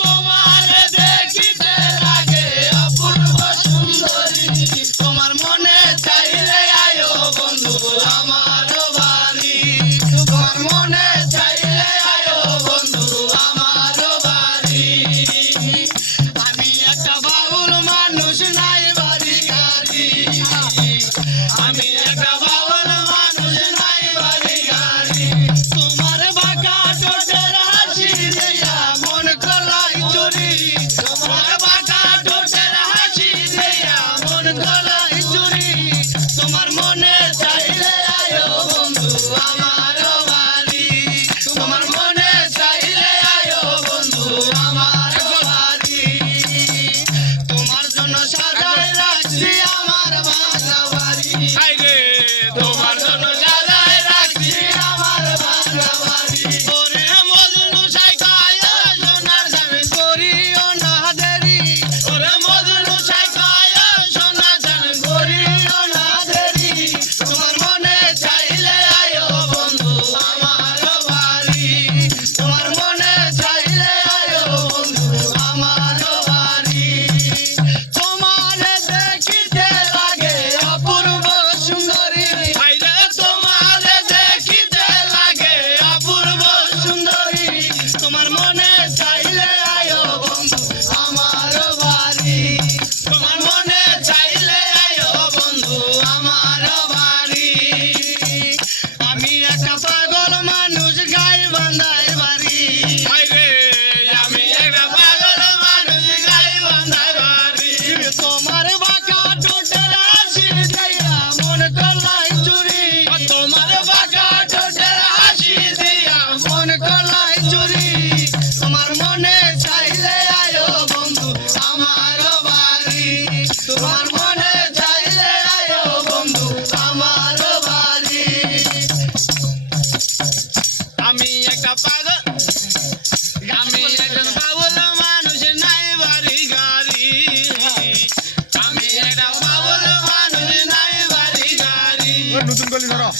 তোমার দেখিতে লাগে অপূর্ব সুন্দরী, তোমার মনে চাইলে আয়ো বন্ধু আমার বাড়ি, তোমার মনে চাইলে আয়ো বন্ধু আমার বাড়ি। আমি একটা বাউল মানুষ নাই বাড়ি গাড়ি, আমি একটা বাউল মানুষ নাই বাড়ি গাড়ি। তোমার বাঁকা ঠোঁটের হাসি দিয়া মন কলাই চুরি, তোমার বাঁকা ঠোঁটের হাসি দিয়া মন কলাই চুরি, তোমার মনে চাইলে আয়ো বন্ধু আমার বাড়ি, তোমার মনে চাইলে আয়ো বন্ধু আমার বাড়ি। তোমার জন্য সাজাই রাখছি আমার বাংলা বাড়ি, তোমার জন্য সাজাই রাখছি আমার বাংলা বাড়ি। ওরে মজনু সাইকায় সোনার দামি করিও না দেরি, ওরে মজনু সাইকায় সোনার দামি করিও না দেরি, তোমার মনে চাইলে আয়ো বন্ধু আমার বাড়ি, তোমার মনে চাইলে আয়ো বন্ধু আমার বাড়ি। তোমার দেখিতে লাগে অপূর্ব সুন্দরী, তোমার দেখিতে লাগে অপূর্ব সুন্দরী, তোমার মনে চাইলে আয়ো বন্ধু আমার বাড়ি, তোমার মনে চাইলে আয়ো বন্ধু আমার বাড়ি। আমি একটা পাগল মানুষ গাই বান্ধায় বাড়ি, আমি একটা পাগল মানুষ গাই বান্ধায় বাড়ি। তোমার বাঁকা ঠোঁটের হাসি দিয়া মন কলাই চুরি, তোমার বাঁকা ঠোঁটের হাসি দিয়া মন কলাই চুরি, তোমার মনে চাইলে আয়ো বন্ধু আমার বাড়ি, তোমার মনে চাইলে আয়ো বন্ধু আমার বাড়ি। আমি একটা পাগল, আমি একটা পাগল মানুষ নাই বাড়ি গাড়ি, আমি একটা পাগল মানুষ নাই বাড়ি গাড়ি। নতুন গলি ধরো।